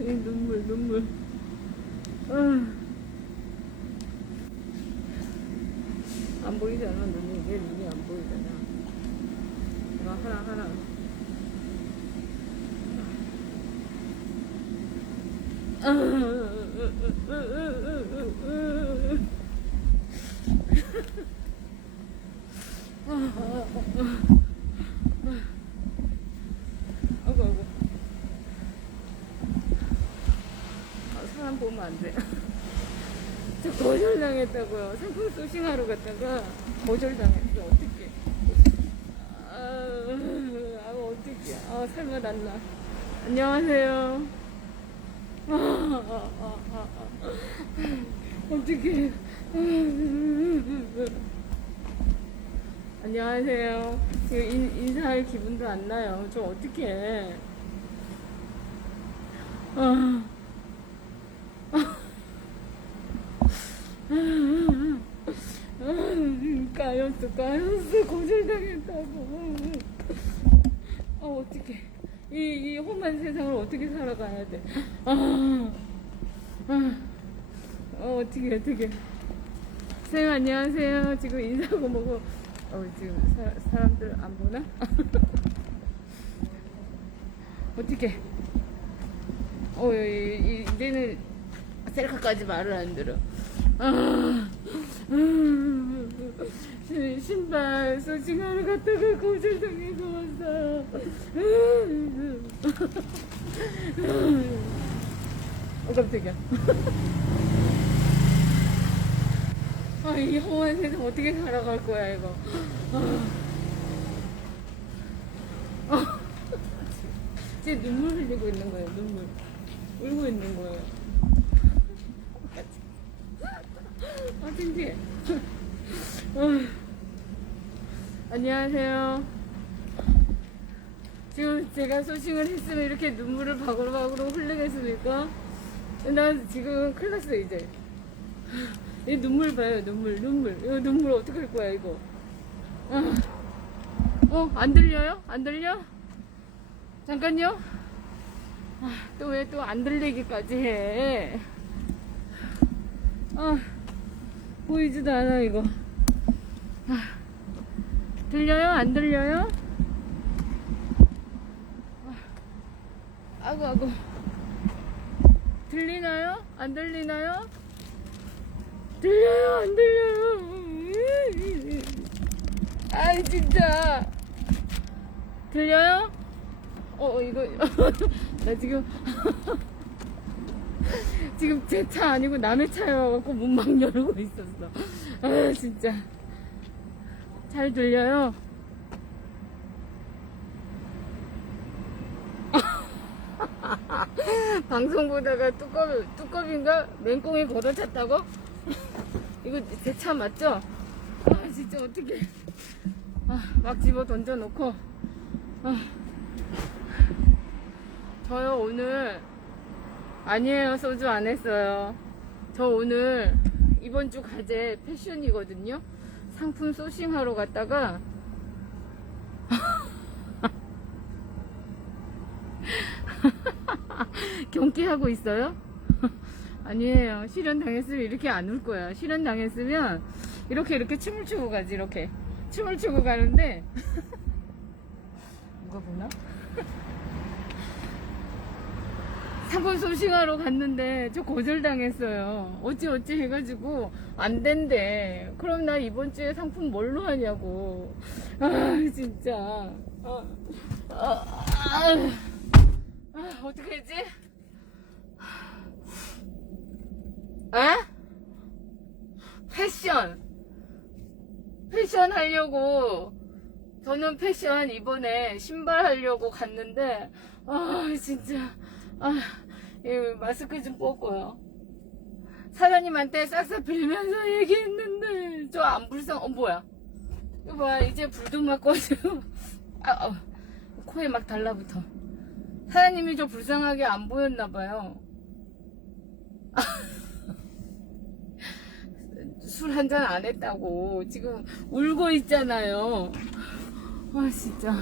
이 눈물 눈물. 아. 안 보이잖아 눈이. 내 눈이 안 보이잖아. 이거 하나 하나 아이고 아이고 아, 사람 보면 안 돼. 저 거절당했다고요. 상품 소싱하러 갔다가 거절당했어. 어떡해. 아, 아 어떡해. 아, 설마 났나. 안녕하세요. 아, 아, 아, 아, 아. 어떡해. 안녕하세요. 지금 인, 인사할 기분도 안 나요. 저 어떡해. 아. 까였어 까였어 거절당했다고. 아 어떡해. 이, 이 험한 세상을 어떻게 살아가야 돼? 아, 아, 어, 어떻게 어떻게 선생님 안녕하세요. 지금 인사하고 뭐고 어, 지금 사, 사람들 안 보나? 어떻게 어, 이제는 셀카까지 말을 안 들어. 아, 음, 시- 신발 소싱하러 갔다가 거절당해서 왔어. 음, 어, 깜짝이야. 아, 이 험한 세상 어떻게 살아갈 거야, 이거. 아. 아. 눈물 흘리고 있는 거예요, 눈물. 울고 있는 거예요. 아, 창피해. 어. 안녕하세요. 지금 제가 소식을 했으면 이렇게 눈물을 바글바글 흘리겠습니까? 나 지금 큰일 났어, 이제. 이 눈물 봐요, 눈물, 눈물. 이거 눈물 어떡할 거야, 이거. 어, 어, 안 들려요? 안 들려? 잠깐요. 또왜 또 안 들리기까지 해? 아, 보이지도 않아, 이거. 아, 들려요? 안 들려요? 아, 아구, 아구. 들리나요? 안 들리나요? 들려요? 안 들려요? 아이, 진짜. 들려요? 어, 이거, 나 지금, 지금 제 차 아니고 남의 차여갖고 문 막 열고 있었어. 아, 진짜. 잘 들려요? 방송 보다가 뚜껑, 뚜껑인가? 맹꽁이 걷어찼다고? 이거 제 차 맞죠? 아, 진짜 어떻게. 아, 막 집어 던져놓고. 아. 저요 오늘 아니에요 소주 안 했어요 저 오늘 이번 주 과제 패션이거든요 상품 소싱하러 갔다가 경기하고 있어요? 아니에요 실현 당했으면 이렇게 안 울 거야 실현 당했으면 이렇게 이렇게 춤을 추고 가지 이렇게 춤을 추고 가는데 누가 보나? 상품 소싱하러 갔는데 저 거절당했어요. 어찌 어찌 해가지고 안 된대. 그럼 나 이번 주에 상품 뭘로 하냐고. 아 진짜. 아, 아, 아, 아, 어떻게 하지? 아? 패션. 패션 하려고. 저는 패션 이번에 신발 하려고 갔는데 아 진짜. 아 이 마스크 좀 뽑고요. 사장님한테 싹싹 빌면서 얘기했는데 저 안 불쌍 어 뭐야? 이거 봐 이제 불도 막 꺼지고 아, 아 코에 막 달라붙어. 사장님이 저 불쌍하게 안 보였나 봐요 술술한 잔 안 했다고 지금 울고 있잖아요. 아 진짜.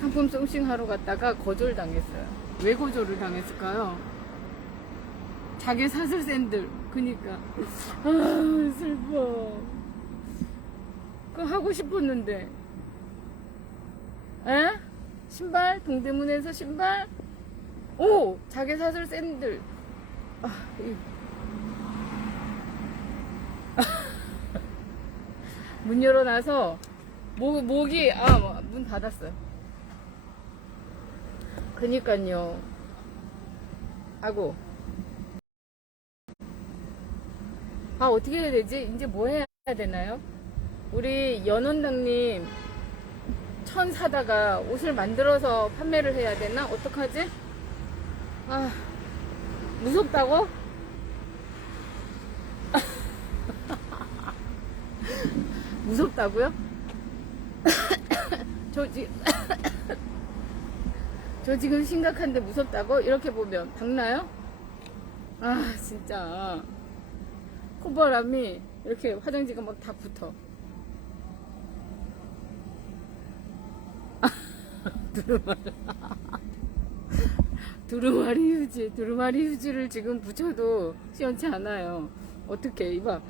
상품 송싱 하러 갔다가 거절 당했어요. 왜 거절을 당했을까요? 자기 사슬 샌들. 그니까. 아, 슬퍼. 그거 하고 싶었는데. 에? 신발? 동대문에서 신발? 오! 자기 사슬 샌들. 아, 이. 문 열어놔서 목, 목이 아 문 닫았어요. 그니까요. 아고. 아 어떻게 해야 되지? 이제 뭐 해야 되나요? 우리 연원장님 천 사다가 옷을 만들어서 판매를 해야 되나? 어떡하지? 아 무섭다고? 무섭다고요? 저 지금 저 지금 심각한데 무섭다고? 이렇게 보면 박나요? 아 진짜 콧바람이 이렇게 화장지가 막 다 붙어 두루마리 두루마리 휴지 두루마리 휴지를 지금 붙여도 시원치 않아요. 어떻게 이봐.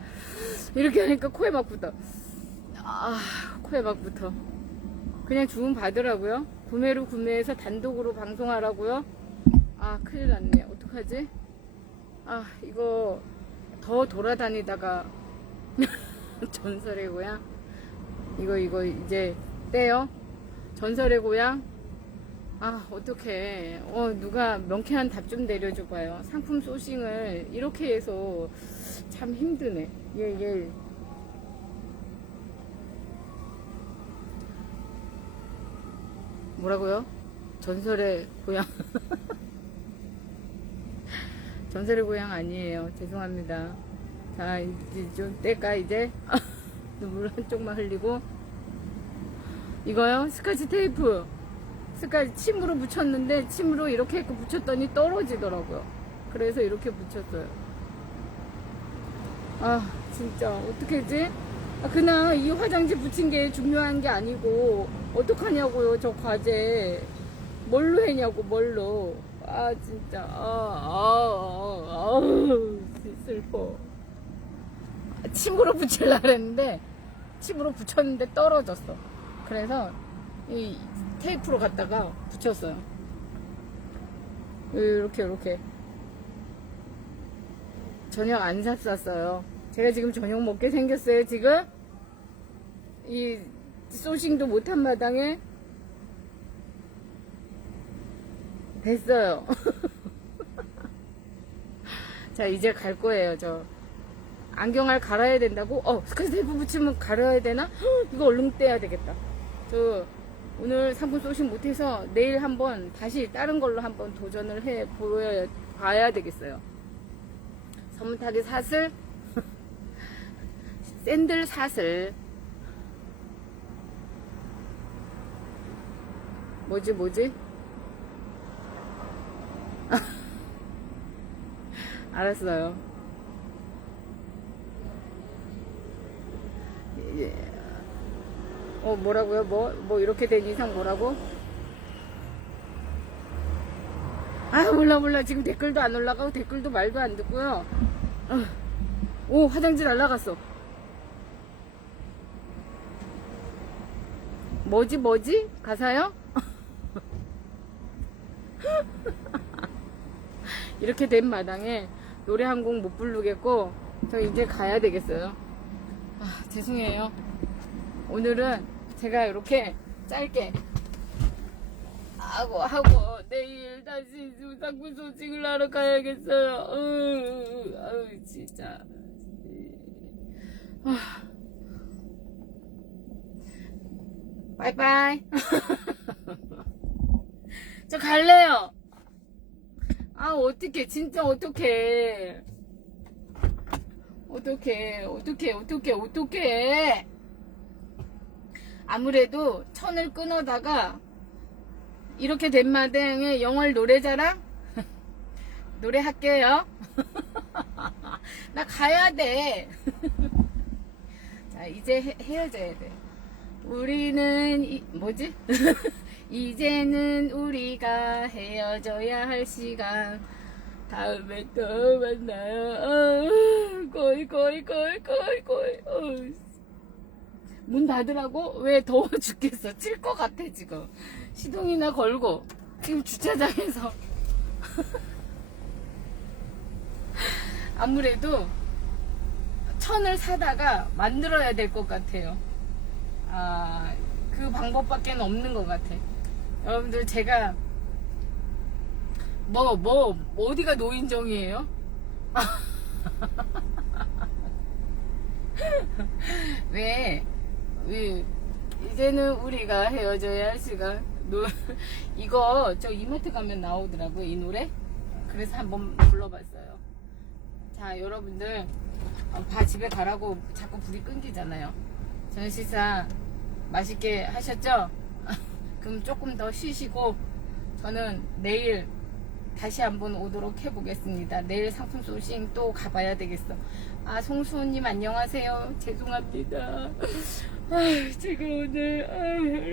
이렇게 하니까 코에 막 붙어. 아 코에 막 붙어. 그냥 주문 받으라고요? 구매로 구매해서 단독으로 방송하라고요? 아 큰일 났네. 어떡하지? 아 이거 더 돌아다니다가 전설의 고향? 이거 이거 이제 떼요? 전설의 고향 아 어떡해. 어 누가 명쾌한 답 좀 내려줘봐요. 상품 소싱을 이렇게 해서 참 힘드네. 얘 얘. 뭐라고요? 전설의 고향. 전설의 고향 아니에요. 죄송합니다. 자 이제 좀 뗄까 이제? 눈물 한쪽만 흘리고. 이거요? 스카치 테이프 스카치 침으로 붙였는데 침으로 이렇게 해서 붙였더니 떨어지더라고요. 그래서 이렇게 붙였어요. 아 진짜. 어떡하지? 아, 그냥 이 화장지 붙인 게 중요한 게 아니고 어떡하냐고요 저 과제. 뭘로 했냐고 뭘로. 아 진짜. 아, 아, 아, 아우 슬퍼. 침으로 붙일라 그랬는데 침으로 붙였는데 떨어졌어. 그래서 이 테이프로 갖다가 붙였어요. 이렇게 이렇게. 저녁 안 샀었어요. 제가 지금 저녁 먹게 생겼어요 지금? 이 소싱도 못한 마당에 됐어요. 자 이제 갈 거예요 저. 안경알 갈아야 된다고? 어 스카치 테이프 붙이면 갈아야 되나? 헉, 이거 얼른 떼야 되겠다. 저 오늘 상품 소싱 못해서 내일 한번 다시 다른 걸로 한번 도전을 해 보여 봐야 되겠어요. 서문타기 사슬 샌들 사슬. 뭐지 뭐지? 알았어요. 예. 어 뭐라고요? 뭐뭐 이렇게 된 이상 뭐라고? 아 몰라 몰라. 지금 댓글도 안 올라가고 댓글도 말도 안 듣고요. 어. 오 화장지 날라갔어. 뭐지 뭐지? 가사요? 이렇게 된 마당에 노래 한 곡 못 부르겠고 저 이제 가야 되겠어요. 아 죄송해요. 오늘은 제가 이렇게 짧게 하고 하고 내일 다시 상품 소식을 하러 가야겠어요. 으, 아유 진짜. 아. 바이바이. 저 갈래요. 아 어떡해. 진짜 어떡해. 어떡해. 어떡해. 어떡해. 어떡해 아무래도 천을 끊어다가 이렇게 된 마당에 영월 노래자랑 노래할게요 나 가야 돼. 자, 이제 헤, 헤어져야 돼. 우리는, 이, 뭐지? 이제는 우리가 헤어져야 할 시간. 다음에 또 만나요. 어, 거의, 거의, 거의, 거의, 거의. 어. 문 닫으라고? 왜 더워 죽겠어. 칠 것 같아, 지금. 시동이나 걸고. 지금 주차장에서. 아무래도 천을 사다가 만들어야 될 것 같아요. 아, 그 방법밖에 없는 것 같아. 여러분들, 제가, 뭐, 뭐, 어디가 노인정이에요? 왜, 왜, 이제는 우리가 헤어져야 할 시간. 노, 이거, 저 이마트 가면 나오더라고요, 이 노래. 그래서 한번 불러봤어요. 자, 여러분들, 어, 다 집에 가라고 자꾸 불이 끊기잖아요. 전시사 맛있게 하셨죠? 그럼 조금 더 쉬시고, 저는 내일 다시 한번 오도록 해보겠습니다. 내일 상품 소싱 또 가봐야 되겠어. 아, 송수호님 안녕하세요. 죄송합니다. 아, 제가 오늘 아,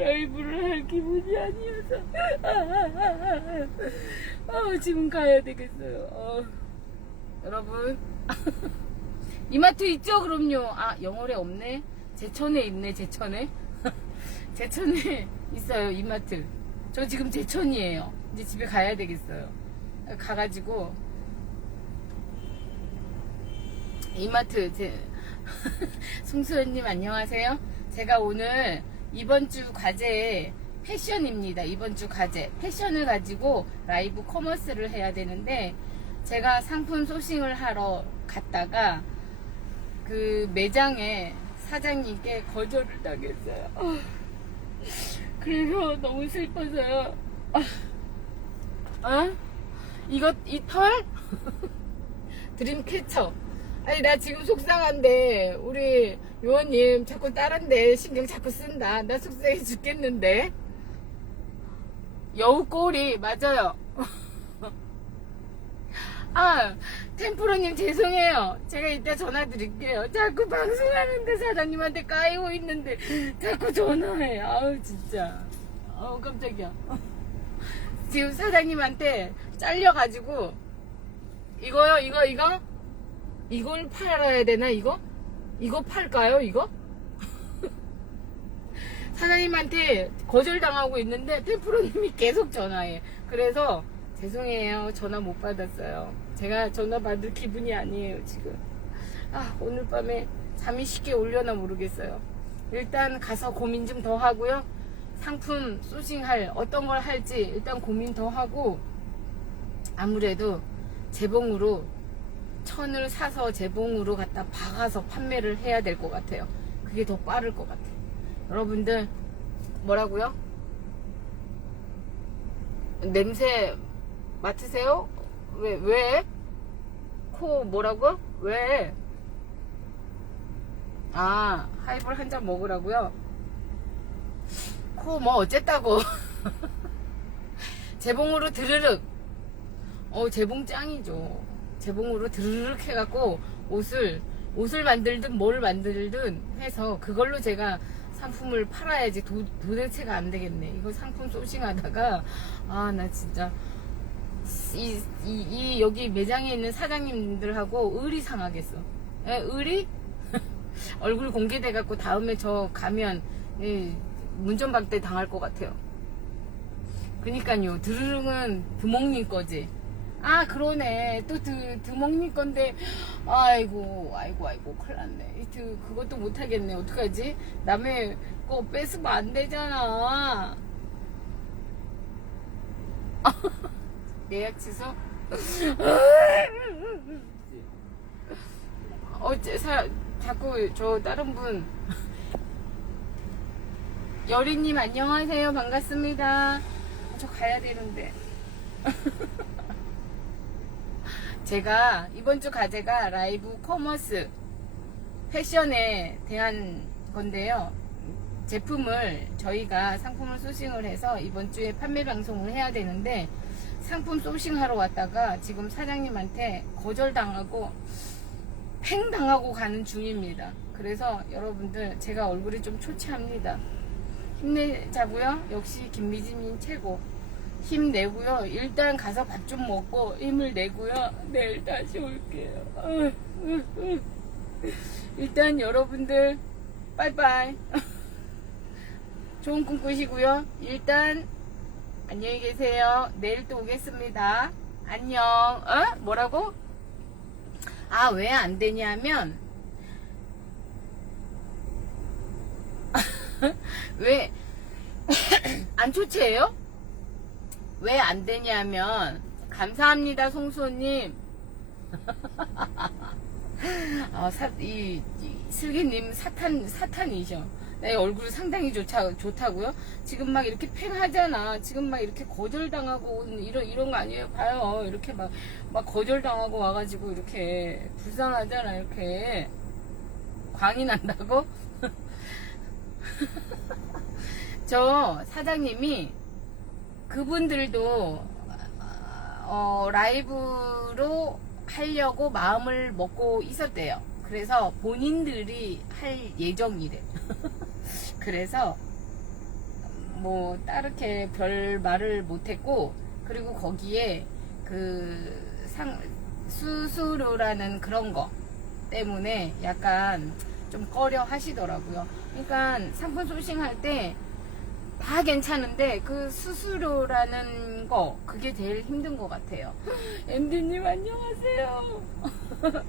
라이브를 할 기분이 아니어서. 아, 아, 아, 아, 지금 가야 되겠어요. 어. 여러분. 이마트 있죠? 그럼요. 아, 영월에 없네. 제천에 있네, 제천에. 제천에 있어요, 이마트. 저 지금 제천이에요. 이제 집에 가야 되겠어요. 가가지고, 이마트, 제, 송수연님 안녕하세요. 제가 오늘 이번 주 과제 패션입니다. 이번 주 과제. 패션을 가지고 라이브 커머스를 해야 되는데, 제가 상품 소싱을 하러 갔다가, 그 매장에 사장님께 거절을 당했어요. 어. 그래서 너무 슬퍼서요. 어? 이거 이 털? 드림캐쳐. 아니 나 지금 속상한데 우리 요원님 자꾸 다른데 신경 자꾸 쓴다. 나 속상해 죽겠는데. 여우 꼬리 맞아요. 아, 템프로님 죄송해요. 제가 이따 전화 드릴게요. 자꾸 방송하는데 사장님한테 까이고 있는데 자꾸 전화해. 아우 진짜. 아우 깜짝이야. 지금 사장님한테 잘려가지고 이거요 이거 이거 이걸 팔아야 되나 이거? 이거 팔까요 이거? 사장님한테 거절당하고 있는데 템프로님이 계속 전화해. 그래서 죄송해요. 전화 못 받았어요. 제가 전화 받을 기분이 아니에요, 지금. 아, 오늘 밤에 잠이 쉽게 올려나 모르겠어요. 일단 가서 고민 좀 더 하고요. 상품 소싱할 어떤 걸 할지 일단 고민 더 하고 아무래도 재봉으로 천을 사서 재봉으로 갖다 박아서 판매를 해야 될 것 같아요. 그게 더 빠를 것 같아요. 여러분들 뭐라고요? 냄새 맡으세요? 왜, 왜? 코 뭐라고? 왜? 아, 하이볼 한 잔 먹으라고요? 코뭐 어쨌다고. 재봉으로 드르륵. 어, 재봉 짱이죠. 재봉으로 드르륵 해갖고 옷을, 옷을 만들든 뭘 만들든 해서 그걸로 제가 상품을 팔아야지 도, 도대체가 안 되겠네. 이거 상품 소싱하다가, 아, 나 진짜. 이, 이, 이 여기 매장에 있는 사장님들하고 의리 상하겠어. 에, 의리? 얼굴 공개돼갖고 다음에 저 가면 예, 문전박대 당할 것 같아요. 그니까요. 드르릉은 드몽님 거지. 아 그러네. 또 드, 드몽님 건데 아이고 아이고 아이고 큰일 났네. 이 드, 그것도 못하겠네. 어떡하지? 남의 거 뺏으면 안 되잖아. 예약 취소? 어째 사 자꾸 저 다른 분 여리님 안녕하세요 반갑습니다 저 가야 되는데 제가 이번 주 과제가 라이브 커머스 패션에 대한 건데요 제품을 저희가 상품을 소싱을 해서 이번 주에 판매 방송을 해야 되는데 상품 소싱하러 왔다가 지금 사장님한테 거절당하고 팽 당하고 가는 중입니다. 그래서 여러분들 제가 얼굴이 좀 초췌합니다. 힘내자고요. 역시 김미진님 최고. 힘내고요. 일단 가서 밥 좀 먹고 힘을 내고요. 내일 다시 올게요. 어, 일단 여러분들 빠이빠이. 좋은 꿈 꾸시고요. 일단 안녕히 계세요. 내일 또 오겠습니다. 안녕. 어? 뭐라고? 아, 왜 안 되냐면, 왜, 안 초췌해요? 왜 안 되냐면, 감사합니다, 송소님. 아, 사, 이, 이 슬기님 사탄, 사탄이셔. 내 얼굴 상당히 좋다, 좋다고요? 지금 막 이렇게 팽하잖아. 지금 막 이렇게 거절당하고 이런, 이런 거 아니에요? 봐요. 이렇게 막, 막 거절당하고 와가지고 이렇게 불쌍하잖아. 이렇게. 광이 난다고? 저 사장님이 그분들도 어, 라이브로 하려고 마음을 먹고 있었대요. 그래서 본인들이 할 예정이래. 그래서 뭐 따르게 별 말을 못했고 그리고 거기에 그 상, 수수료라는 그런 거 때문에 약간 좀 꺼려 하시더라고요. 그러니까 상품 소싱 할 때 다 괜찮은데 그 수수료라는 거 그게 제일 힘든 것 같아요. 엠디님 안녕하세요.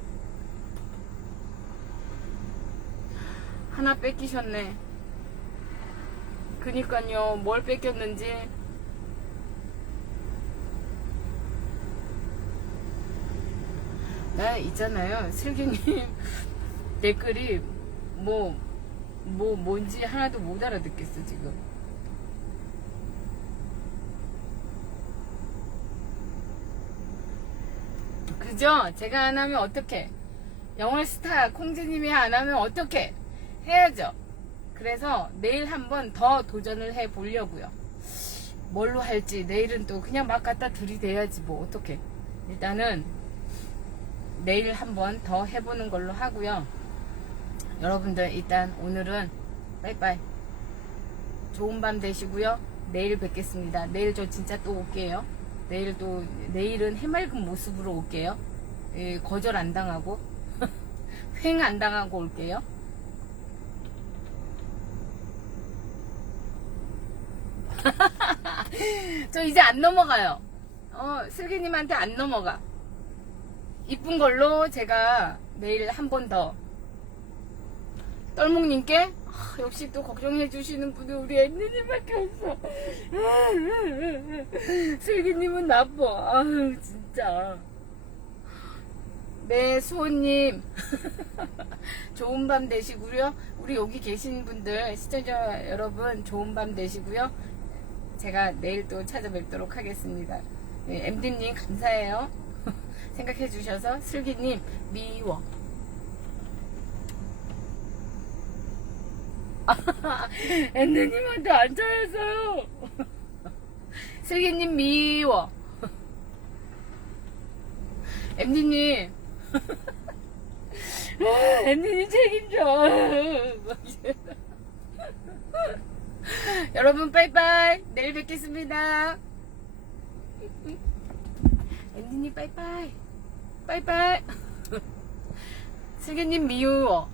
하나 뺏기셨네. 그니까요 뭘 뺏겼는지 나 있잖아요 슬기님 댓글이 뭐뭐 뭔지 하나도 못 알아듣겠어 지금 그죠? 제가 안 하면 어떡해? 영월 스타 콩지님이 안 하면 어떡해? 해야죠. 그래서 내일 한번 더 도전을 해 보려고요. 뭘로 할지 내일은 또 그냥 막 갖다 들이대야지 뭐 어떡해. 일단은 내일 한번 더 해보는 걸로 하고요. 여러분들 일단 오늘은 빠이빠이. 좋은 밤 되시고요. 내일 뵙겠습니다. 내일 저 진짜 또 올게요 내일 또 내일은 해맑은 모습으로 올게요. 예, 거절 안 당하고. 횡 안 당하고 올게요. 저 이제 안 넘어가요. 어 슬기님한테 안 넘어가. 이쁜 걸로 제가 내일 한 번 더. 똘목님께 아, 역시 또 걱정해 주시는 분이 우리 앤니님밖에 없어. 슬기님은 나빠. 아유 진짜. 네 수호님. 좋은 밤 되시고요. 우리 여기 계신 분들 시청자 여러분 좋은 밤 되시고요. 제가 내일 또 찾아뵙도록 하겠습니다. 네, MD님 감사해요. 생각해 주셔서 슬기님 미워 앤드님한테 안 차였어요. 슬기님 미워. 엠디님. 엠디님 책임져. 여러분 빠이빠이. 내일 뵙겠습니다. 엠디님 빠이빠이. 빠이빠이. 슬기님 미워